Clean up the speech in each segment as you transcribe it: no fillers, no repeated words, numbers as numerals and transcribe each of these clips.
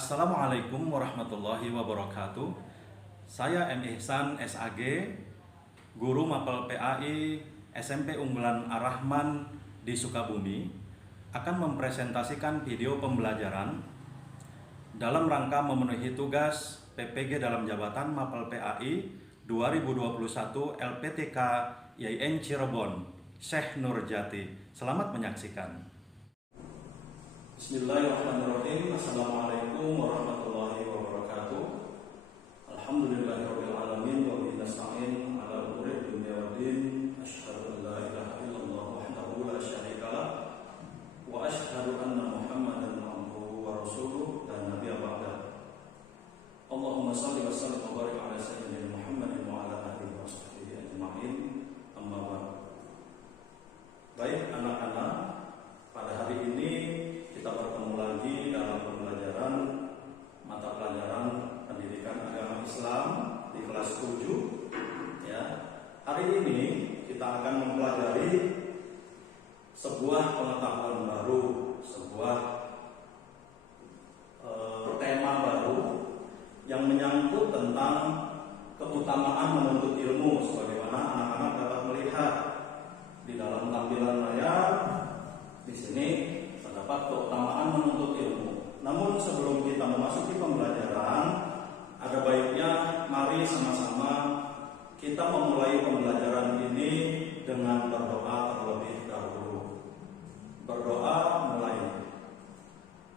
Assalamualaikum warahmatullahi wabarakatuh. Saya M. Ihsan SAG, guru Mapel PAI SMP Unggulan Ar-Rahman di Sukabumi, akan mempresentasikan video pembelajaran dalam rangka memenuhi tugas PPG dalam jabatan Mapel PAI 2021 LPTK YIN Cirebon, Syekh Nurjati. Selamat menyaksikan. Bismillahirrahmanirrahim. Assalamualaikum warahmatullahi wabarakatuh. Alhamdulillahirabbil alamin wa bihi nasta'in ala umuri dunya waddin. Asyhadu an la ilaha illallah wahdahu la syarikalah wa asyhadu anna Muhammadan abduhu wa rasuluh dan nabiyya ba'da. Allahumma shalli wa sallim wa barik ala sayyidina Muhammadin wa ala alihi wa sahbihi ajma'in. Amma ba'd. Baik anak-anak, pada hari ini kita bertemu lagi dalam pembelajaran mata pelajaran pendidikan agama Islam di kelas 7. Ya. Hari ini kita akan mempelajari sebuah pengetahuan baru, sebuah tema baru yang menyangkut tentang keutamaan menuntut ilmu, sebagaimana anak-anak dapat melihat di dalam tampilan layar. Di sini terdapat keutamaan menuntut ilmu. Namun sebelum kita memasuki pembelajaran, ada baiknya mari sama-sama kita memulai pembelajaran ini dengan berdoa terlebih dahulu. Berdoa mulai.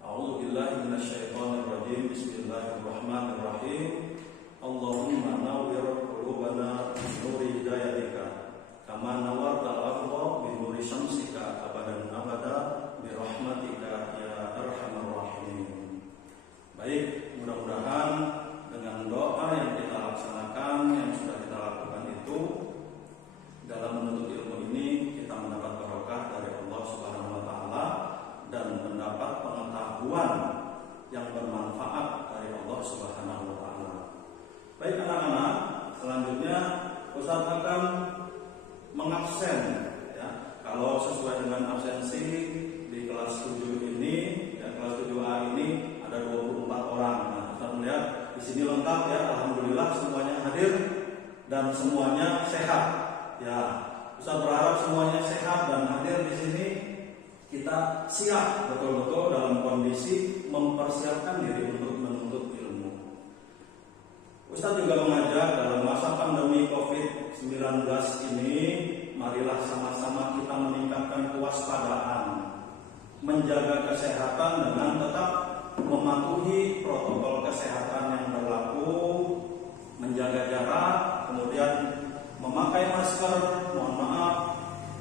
A'udzubillahi minasyaitonirrajim. Bismillahirrahmanirrahim. Allahumma nawwir qulubana bi nuri hidayatika kama nawwartal ardha bi nuri syamsika abadan abada bi rahmatika ya arhamar rahimin. Baik, mudah-mudahan dengan doa yang kita laksanakan, yang sudah kita lakukan itu, dalam menuntut ilmu ini kita mendapat barokah dari Allah Subhanahu wa taala dan mendapat pengetahuan yang bermanfaat dari Allah Subhanahu wa taala. Baik anak-anak, selanjutnya Ustaz akan mengabsen, ya. Kalau sesuai dengan absensi di kelas 7 ini, ya, kelas 7A ini ada 24 orang. Nah, Ustaz melihat di sini lengkap, ya. Alhamdulillah semuanya hadir dan semuanya sehat. Ya, Ustaz berharap semuanya sehat dan hadir di sini. Kita siap betul-betul dalam kondisi mempersiapkan diri untuk menuntut ilmu. Ustaz juga mengajak dalam masa pandemi COVID-19 ini, marilah sama-sama kita meningkatkan kewaspadaan, menjaga kesehatan dengan tetap mematuhi protokol kesehatan yang berlaku, menjaga jarak, kemudian memakai masker. Mohon maaf,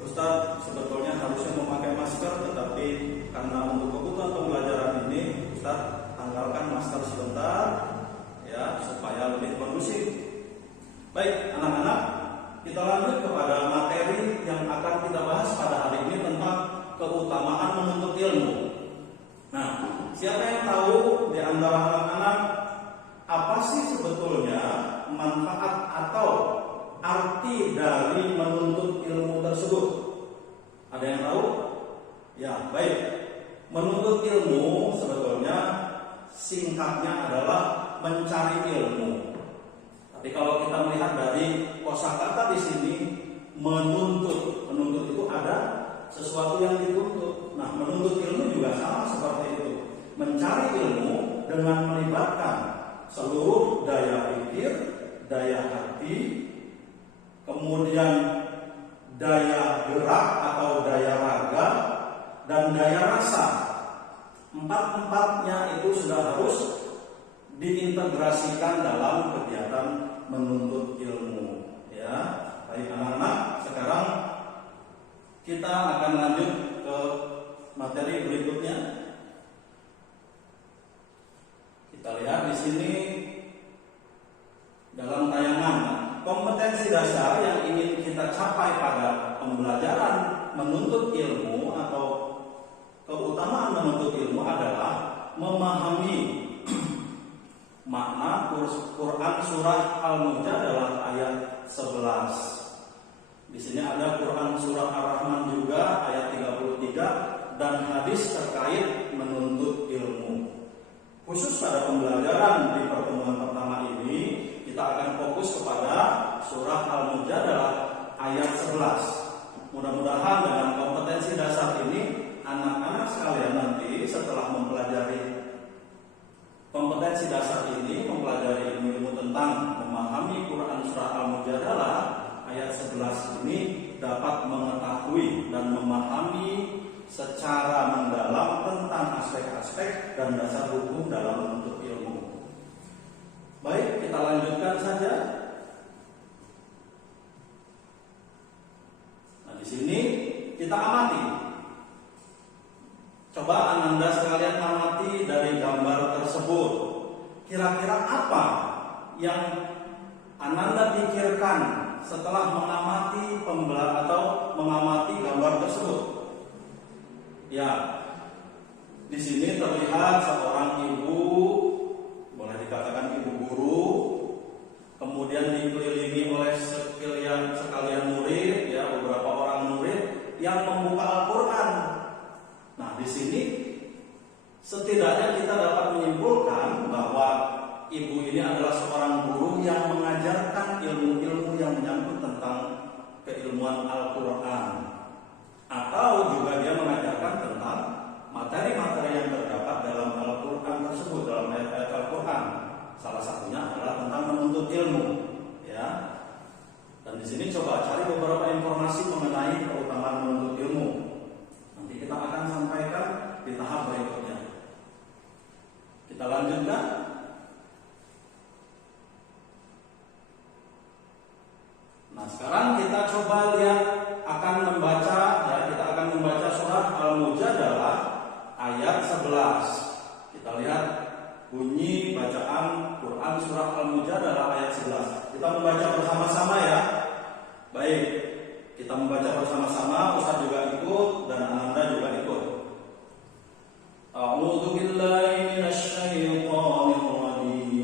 Ustaz sebetulnya harusnya memakai masker, tetapi karena untuk kebutuhan pembelajaran ini, Ustaz tanggalkan masker sebentar, ya, supaya lebih kondusif. Baik anak-anak, kita lanjut kepada materi yang akan kita bahas pada hari ini tentang keutamaan menuntut ilmu. Nah, siapa yang tahu di antara anak-anak apa sih sebetulnya manfaat atau arti dari menuntut ilmu tersebut? Ada yang tahu? Ya, baik. Menuntut ilmu sebetulnya singkatnya adalah mencari ilmu. Tapi kalau kita melihat dari kosakata di sini, menuntut itu ada sesuatu yang dituntut. Nah, menuntut ilmu juga sama seperti itu. Mencari ilmu dengan melibatkan seluruh daya pikir, daya hati, kemudian daya gerak atau daya raga, dan daya rasa. Empat-empatnya itu sudah harus diintegrasikan dalam kegiatan menuntut ilmu. Ya, baik anak-anak, sekarang kita akan lanjut ke materi berikutnya. Kita lihat di sini dalam tayangan kompetensi dasar yang ingin kita capai pada pembelajaran menuntut ilmu atau keutamaan menuntut ilmu adalah memahami makna Quran surah Al-Mujadalah ayat 11. Di sini ada Quran surah Ar-Rahman juga ayat 33 dan hadis terkait menuntut ilmu. Khusus pada pembelajaran di pertemuan pertama ini, kita akan fokus kepada surah Al-Mujadalah ayat 11. Mudah-mudahan dengan kompetensi dasar ini, anak-anak sekalian nanti setelah mempelajari kompetensi dasar ini, mempelajari ilmu tentang memahami Quran surah Al-Mujadalah ayat 11 ini, dapat mengetahui dan memahami secara mendalam tentang aspek-aspek dan dasar hukum dalam menuntut ilmu. Baik, kita lanjutkan saja. Nah, di sini kita amati. Coba Ananda sekalian amati dari gambar tersebut. Kira-kira apa yang Ananda pikirkan setelah mengamati atau mengamati gambar tersebut? Ya, di sini terlihat seorang ibu, boleh dikatakan ibu guru, kemudian dikelilingi oleh sekalian murid, ya, beberapa orang murid yang membuka Al-Quran. Nah, di sini setidaknya kita dapat menyimpulkan bahwa ibu ini adalah seorang guru yang mengajarkan ilmu-ilmu yang menyangkut tentang keilmuan Al-Quran. Atau juga dia mengajarkan tentang materi-materi yang terdapat dalam Al-Quran tersebut, dalam ayat-ayat Al-Quran. Salah satunya adalah tentang menuntut ilmu, ya. Dan di sini coba cari beberapa informasi mengenai keutamaan menuntut ilmu. Nanti kita akan sampaikan di tahap berikutnya. Kita lanjutkan. Nah, sekarang kita coba lihat akan membaca, ya, kita akan membaca surah Al-Mujadalah ayat 11. Kita lihat bunyi bacaan Quran surah Al-Mujadalah ayat 11. Kita membaca bersama-sama, ya. Baik, kita membaca bersama-sama. Ustaz juga ikut dan Ananda juga ikut. A'udzu billahi minasyaitonir rajim.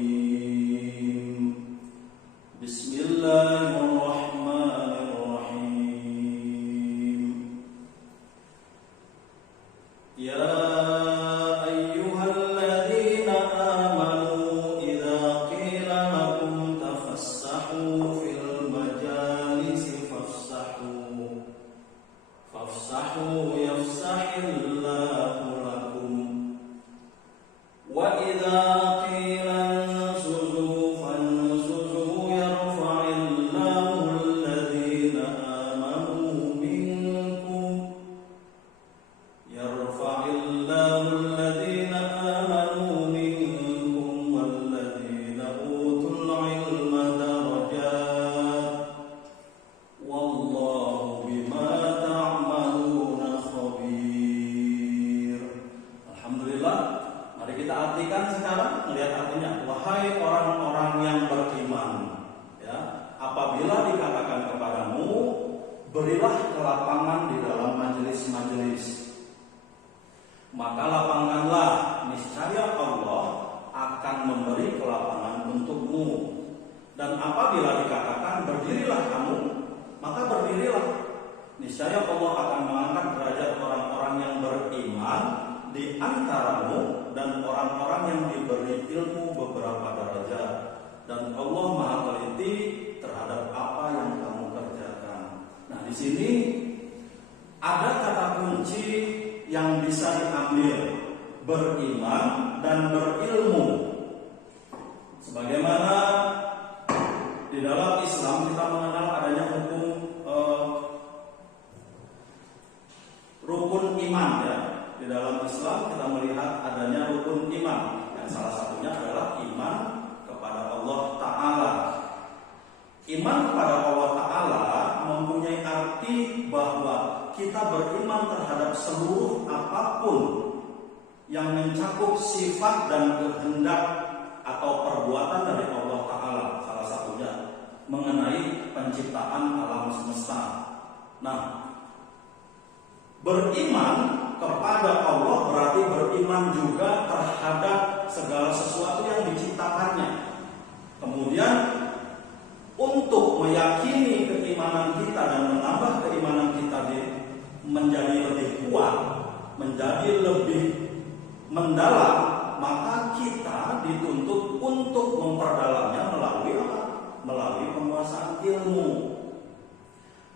Bismillahirrahmanirrahim. Ya ayyuhalladzina amanu idza qila lakum tafassahu fil majalisi fafsahu yafsahillahu lakum wa idza qila ansuzu fansuzu yarfa'illahu alladhina amanu minkum walladhina utul ilma darajat wallahu bima ta'maluna khabir. Alhamdulillah. Mari kita artikan sekarang, melihat artinya. Wahai orang-orang yang beriman, ya, apabila dikatakan kepadamu, berilah kelapangan di dalam majelis-majelis, maka lapangkanlah, niscaya Allah akan memberi kelapangan untukmu. Dan apabila dikatakan berdirilah kamu, maka berdirilah, niscaya Allah akan mengangkat derajat orang-orang yang beriman di antaramu dan orang-orang yang diberi ilmu beberapa derajat. Dan Allah Maha teliti terhadap apa yang kamu kerjakan. Nah, di sini ada kata kunci yang bisa diambil, beriman dan berilmu. Sebagaimana di dalam Islam kita mengenal adanya hukum rukun iman, ya. Di dalam Islam kita melihat adanya rukun iman, yang salah satunya adalah iman kepada Allah Ta'ala. Iman kepada Allah Ta'ala mempunyai arti bahwa kita beriman terhadap seluruh apapun yang mencakup sifat dan kehendak atau perbuatan dari Allah Ta'ala. Salah satunya mengenai penciptaan alam semesta. Nah, beriman kepada Allah berarti beriman juga terhadap segala sesuatu yang diciptakannya. Kemudian untuk meyakini keimanan kita dan menambah keimanan kita menjadi lebih kuat, menjadi lebih mendalam, maka kita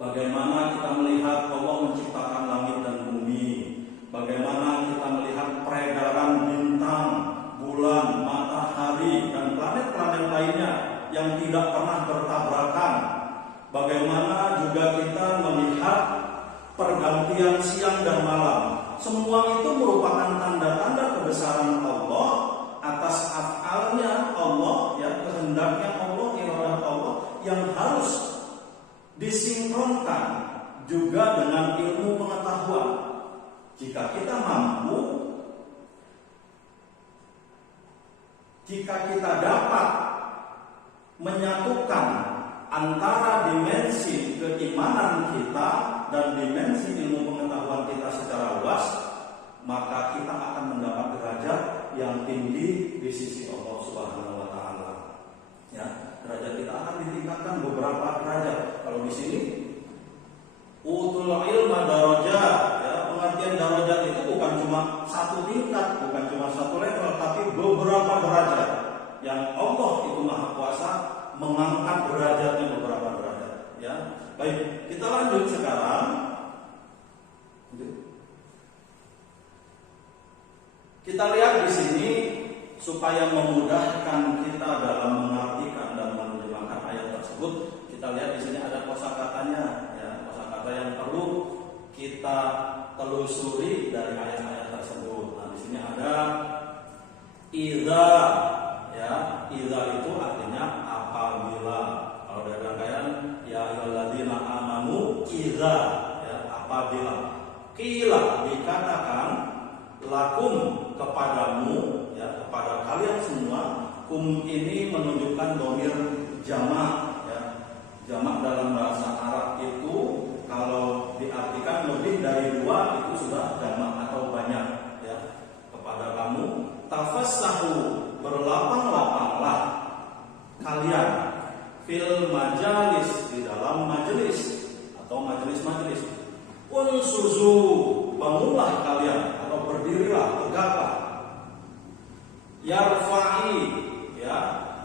Bagaimana kita melihat Allah menciptakan langit dan bumi, bagaimana kita melihat peredaran bintang, bulan, matahari, dan planet-planet lainnya yang tidak pernah bertabrakan. Bagaimana juga kita melihat pergantian siang dan malam. Semua itu merupakan tanda-tanda kebesaran Allah atas af'alnya Allah, ya, kehendaknya Allah, iradah Allah yang harus disinkronkan juga dengan ilmu pengetahuan. Jika kita mampu, jika kita dapat menyatukan antara dimensi keimanan kita dan dimensi ilmu pengetahuan kita secara luas, maka kita akan mendapat derajat yang tinggi di sisi Allah Subhanahu wa taala. Ya, derajat kita akan ditingkatkan beberapa derajat. Kalau di sini utul ilma darajat, ya, pengertian darajat itu bukan cuma satu tingkat, bukan cuma satu level, tapi beberapa derajat yang Allah itu Maha Kuasa mengangkat derajatnya beberapa derajat. Ya, baik, kita lanjut sekarang. Kita lihat di sini supaya memudahkan kita dalam mengartikan dan menerjemahkan ayat tersebut. Kita lihat di sini ada kosakatanya, ya, kosakata yang perlu kita telusuri dari ayat-ayat tersebut. Nah, di sini ada idza, ya, idza itu artinya apabila. Kalau dari rangkaian ya ayyuhalladzina amanu idza, ya, apabila. Qila, dikatakan, lakum, kepadamu, ya, kepada kalian semua. Kum ini menunjukkan dhamir jamak. Jamak dalam bahasa Arab itu kalau diartikan lebih dari dua itu sudah jamak atau banyak, ya. Kepada kamu, tafassahu, berlapang-lapanglah kalian fil majalis, di dalam majelis atau majelis-majelis. Unsuzu, bangunlah kalian atau berdirilah, tegaklah. Yarfa'i, ya,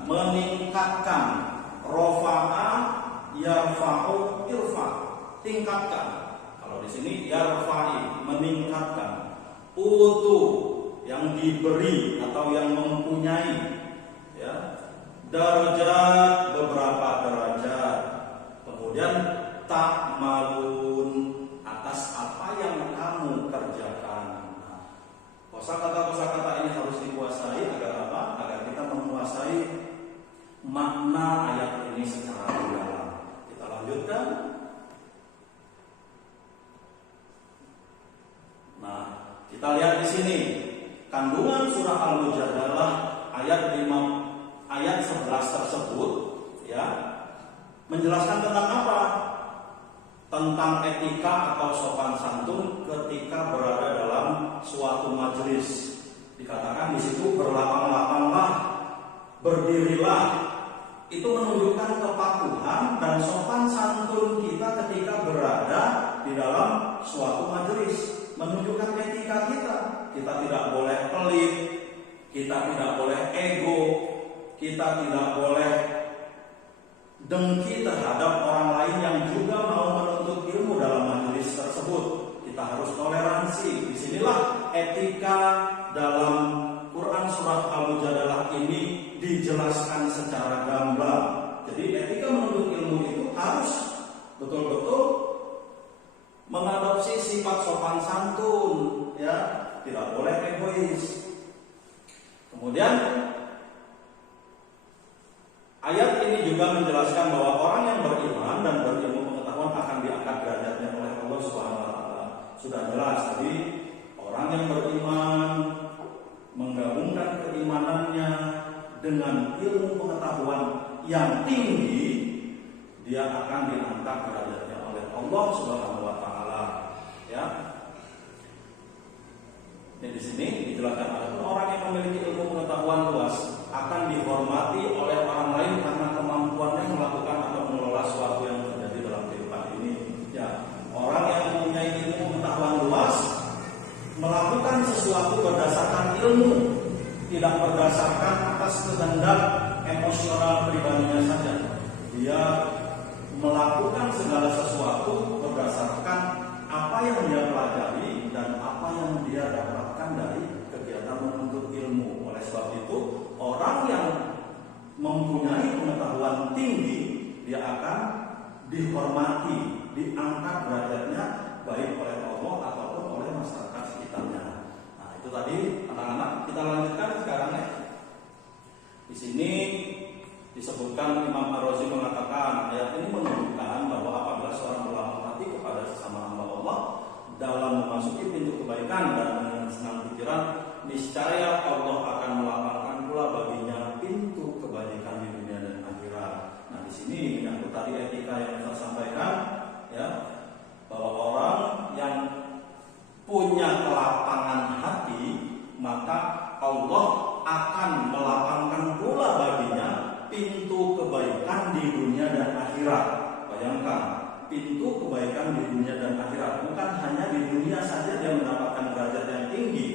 meningkatkan. Rofa'a, yarfa'u, irfa, tingkatkan. Kalau di sini yarfa'i, meningkatkan. Utu, yang diberi atau yang mempunyai, ya. Darajat, beberapa derajat. Kemudian ta'malun, atas apa yang kamu kerjakan. Nah, kosakata-kosakata ini harus dikuasai agar apa? Agar kita menguasai makna ayat ini secara mendalam. Kita lanjutkan. Nah, kita lihat di sini kandungan surah Al-Mujadalah ayat 5, ayat 11 tersebut, ya, menjelaskan tentang apa? Tentang etika atau sopan santun ketika berada dalam suatu majelis. Dikatakan di situ berlapang-lapanglah, berdirilah. Itu menunjukkan kepatuhan dan sopan santun kita ketika berada di dalam suatu majelis. Menunjukkan etika kita. Kita tidak boleh pelit, kita tidak boleh ego, kita tidak boleh dengki terhadap orang lain yang juga mau menuntut ilmu dalam majelis tersebut. Kita harus toleransi. Disinilah etika dalam Quran surat Al-Mujadalah ini dijelaskan secara gamblang. Jadi etika menuntut ilmu itu harus betul-betul mengadopsi sifat sopan santun, ya, tidak boleh egois. Kemudian ayat ini juga menjelaskan bahwa orang yang beriman dan berilmu pengetahuan akan diangkat derajatnya oleh Allah Subhanahu wa taala. Sudah jelas tadi, orang yang beriman menggabungkan keimanannya dengan ilmu pengetahuan yang tinggi, dia akan diangkat derajatnya oleh Allah Subhanahu wa taala, ya. Jadi di sini dijelaskan ada orang yang memiliki ilmu pengetahuan luas akan dihormati oleh orang lain karena kemampuannya melakukan atau mengelola sesuatu yang terjadi dalam kehidupan ini. Ya, orang yang mempunyai ilmu pengetahuan luas melakukan sesuatu berdasarkan ilmu, tidak berdasarkan atas kehendak emosional pribadinya saja. Dia melakukan segala sesuatu Oleh sebab itu, orang yang mempunyai pengetahuan tinggi, dia akan dihormati, diangkat derajatnya baik oleh Allah ataupun oleh masyarakat sekitarnya. Nah, itu tadi anak-anak, kita lanjutkan sekarang ya. Di sini disebutkan Imam Ar-Razi mengatakan ayat ini menunjukkan bahwa apabila seorang berlapang hati kepada sesama hamba Allah dalam memasuki pintu kebaikan dan dengan senang pikiran, niscaya Allah akan melapangkan pula baginya pintu kebajikan di dunia dan akhirat. Nah, di sini menyangkut tadi etika yang saya sampaikan ya, bahwa orang yang punya kelapangan hati, maka Allah akan melapangkan pula baginya pintu kebaikan di dunia dan akhirat. Bayangkan, pintu kebaikan di dunia dan akhirat. Bukan hanya di dunia saja dia mendapatkan derajat yang tinggi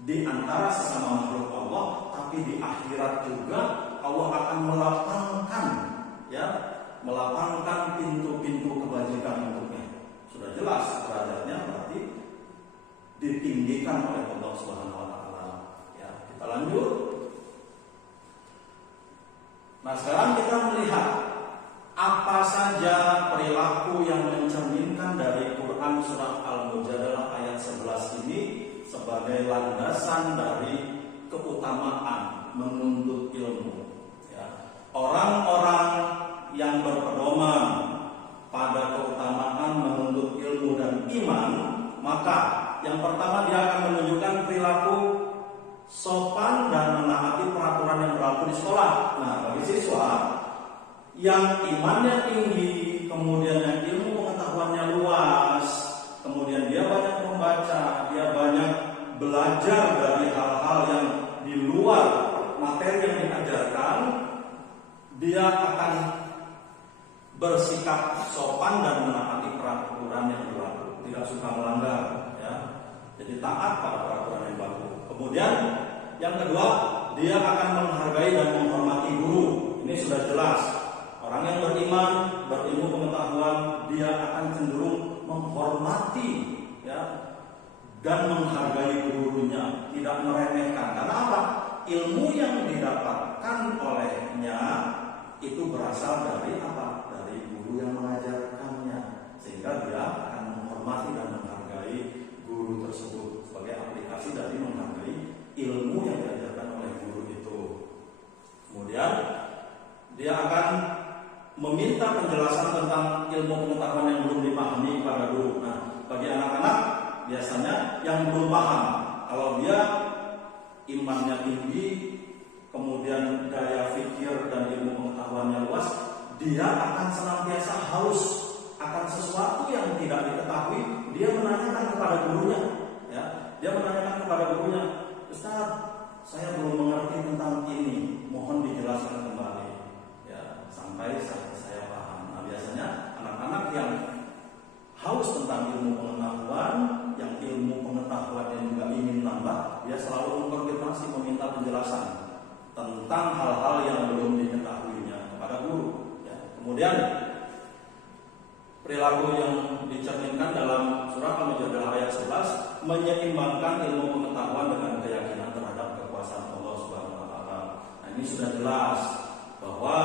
di antara sesama makhluk Allah, tapi di akhirat juga Allah akan melapangkan pintu-pintu kebajikan untuknya. Sudah jelas derajatnya berarti ditinggikan oleh Allah Subhanahu wa taala. Ya, kita lanjut. Nah, sekarang kita melihat apa saja perilaku yang mencerminkan dari Quran surat Al-Mujadalah ayat 11 ini sebagai landasan dari keutamaan menuntut ilmu. Ya. Orang-orang yang berpedoman pada keutamaan menuntut ilmu dan iman, maka yang pertama dia akan menunjukkan perilaku sopan dan menaati peraturan yang berlaku di sekolah. Nah, bagi siswa yang imannya tinggi, kemudian yang ilmu pengetahuannya luas, kemudian dia banyak membaca, dia banyak belajar dari hal-hal yang di luar materi yang diajarkan, dia akan bersikap sopan dan menaati peraturan yang berlaku, tidak suka melanggar, ya. Jadi taat pada peraturan yang berlaku. Kemudian yang kedua, dia akan menghargai dan menghormati guru. Ini sudah jelas. Orang yang beriman, berilmu pengetahuan, dia akan cenderung menghormati, ya, dan menghargai gurunya, tidak meremehkan. Karena apa? Ilmu yang didapatkan olehnya itu berasal dari apa? Dari guru yang mengajarkannya, sehingga dia akan menghormati dan menghargai guru tersebut sebagai aplikasi dari menghargai ilmu yang diajarkan oleh guru itu. Kemudian dia akan meminta penjelasan tentang ilmu pengetahuan yang belum dipahami pada guru. Nah, bagi anak-anak biasanya yang belum paham, kalau dia imannya tinggi, kemudian daya fikir dan ilmu pengetahuannya luas, dia akan senantiasa haus akan sesuatu yang tidak diketahui. Dia menanyakan kepada gurunya, ya. Dia menanyakan kepada gurunya, Ustaz, saya belum mengerti tentang ini, mohon dijelaskan kembali, ya, sampai saya paham. Nah, biasanya anak-anak yang haus tentang ilmu pengetahuan, yang ilmu pengetahuan yang juga ingin tambah, dia selalu mengkonfirmasi, meminta penjelasan tentang hal-hal yang belum diketahuinya kepada guru, ya. Kemudian perilaku yang dicerminkan dalam surah Al-Mujadalah ayat 11 menyeimbangkan ilmu pengetahuan dengan keyakinan terhadap kekuasaan Allah Subhanahu wa taala. Nah, ini sudah jelas bahwa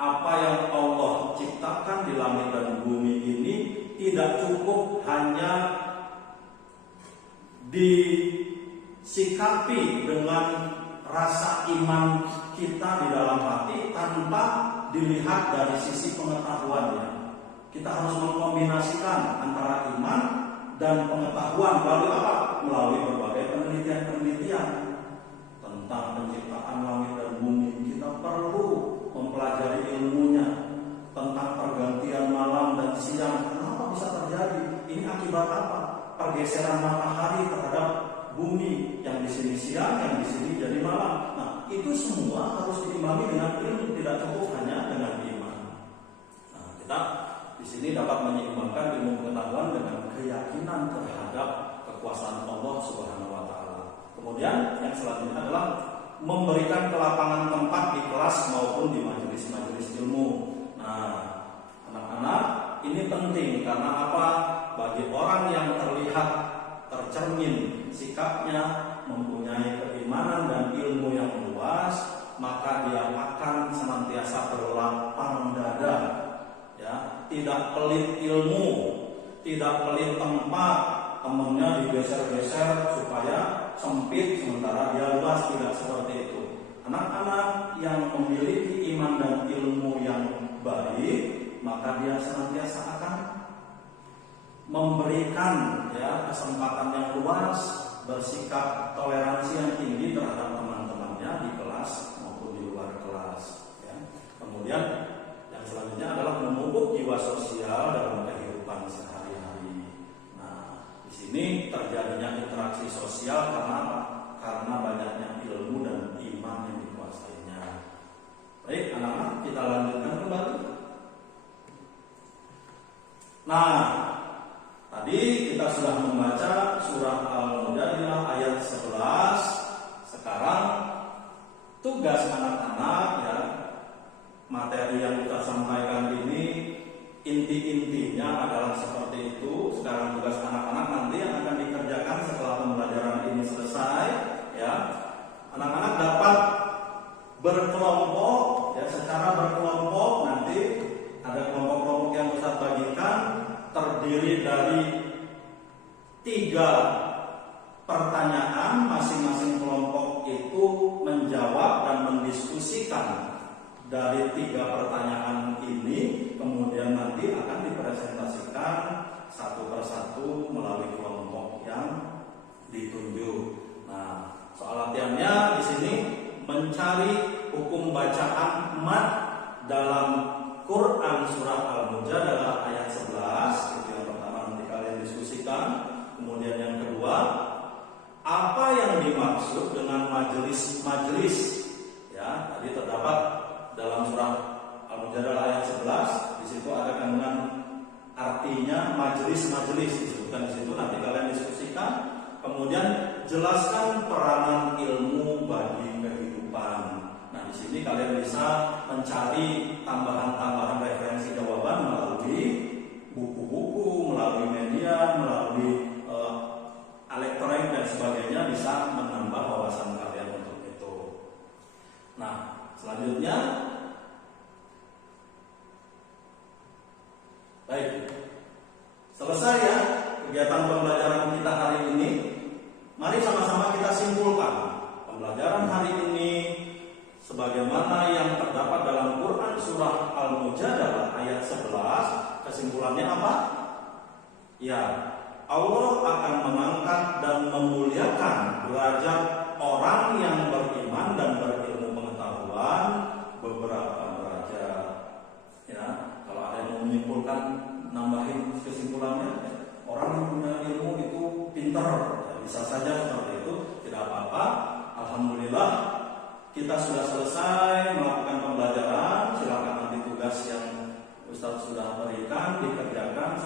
apa yang Allah ciptakan di langit dan bumi ini tidak cukup hanya disikapi dengan rasa iman kita di dalam hati tanpa dilihat dari sisi pengetahuannya. Kita harus mengkombinasikan antara iman dan pengetahuan melalui apa? Melalui berbagai penelitian-penelitian tentang penciptaan langit dan bumi. Kita perlu mempelajari ilmunya tentang pergantian malam dan siang. Kenapa bisa terjadi? Ini akibat apa? Pergeseran matahari terhadap bumi, yang di sini siang, yang di sini jadi malam. Nah, itu semua harus diimbangi dengan ilmu, tidak cukup hanya dengan iman. Nah, kita di sini dapat menyeimbangkan ilmu pengetahuan dengan keyakinan terhadap kekuasaan Allah Subhanahu wa taala. Kemudian yang selanjutnya adalah memberikan kelapangan tempat di kelas maupun di majelis-majelis ilmu. Nah, anak-anak, ini penting karena apa? Bagi orang yang terlihat tercermin sikapnya mempunyai keimanan dan ilmu yang luas, maka dia akan senantiasa berlapang dada, ya, tidak pelit ilmu, tidak pelit tempat, temennya digeser-geser supaya sempit sementara dia luas, tidak seperti itu. Anak-anak yang memiliki iman dan ilmu yang baik, maka dia senantiasa akan memberikan, ya, kesempatan yang luas, bersikap toleransi yang tinggi terhadap teman-temannya di kelas maupun di luar kelas, ya. Kemudian yang selanjutnya adalah memupuk jiwa sosial dalam kehidupan sehari-hari. Nah, di sini terjadinya interaksi sosial karena apa? Karena banyaknya ilmu dan iman yang dikuasainya. Baik, anak-anak, kita lanjutkan kembali. Nah, tadi kita sudah membaca surah Al-Mujadilah ayat 11. Sekarang tugas anak-anak, ya, materi yang kita sampaikan ini inti-intinya adalah seperti itu. Sekarang tugas anak-anak nanti yang akan dikerjakan setelah pembelajaran ini selesai, ya. Anak-anak dapat berkelompok, ya, secara berkelompok. Nanti ada kelompok-kelompok yang Ustaz bagikan terdiri dari 3 pertanyaan. Masing-masing kelompok itu menjawab dan mendiskusikan dari 3 pertanyaan ini, kemudian nanti akan dipresentasikan satu persatu melalui kelompok yang ditunjuk. Nah, soal latihannya di sini mencari hukum bacaan mad dalam Quran surah Al-Mujadalah ayat 11. Itu yang pertama, nanti kalian diskusikan. Kemudian yang kedua, apa yang dimaksud dengan majelis-majelis, ya. Tadi terdapat dalam surah Al-Mujadalah ayat 11, di situ ada kandungan artinya majelis-majelis disebutkan di situ, nanti kalian diskusikan. Kemudian jelaskan peranan ilmu bagi kehidupan. Nah, di sini kalian bisa mencari tambahan-tambahan referensi jawaban melalui buku-buku, melalui media, melalui elektronik dan sebagainya, bisa menambah wawasan kalian untuk itu. Nah, selanjutnya, baik, selesai ya kegiatan pembelajaran kita hari ini. Mari sama-sama kita simpulkan pembelajaran hari ini sebagaimana yang terdapat dalam Quran surah Al-Mujadalah ayat 11. Kesimpulannya apa? Ya, Allah akan mengangkat dan memuliakan derajat orang yang beriman dan berilmu pengetahuan beberapa derajat. Ya, kalau ada yang mau menyimpulkan, nambahin kesimpulannya, orang yang punya ilmu itu pintar, ya, bisa saja seperti itu, tidak apa-apa. Alhamdulillah, kita sudah selesai melakukan pembelajaran. Silakan nanti tugas yang Ustaz sudah berikan dikerjakan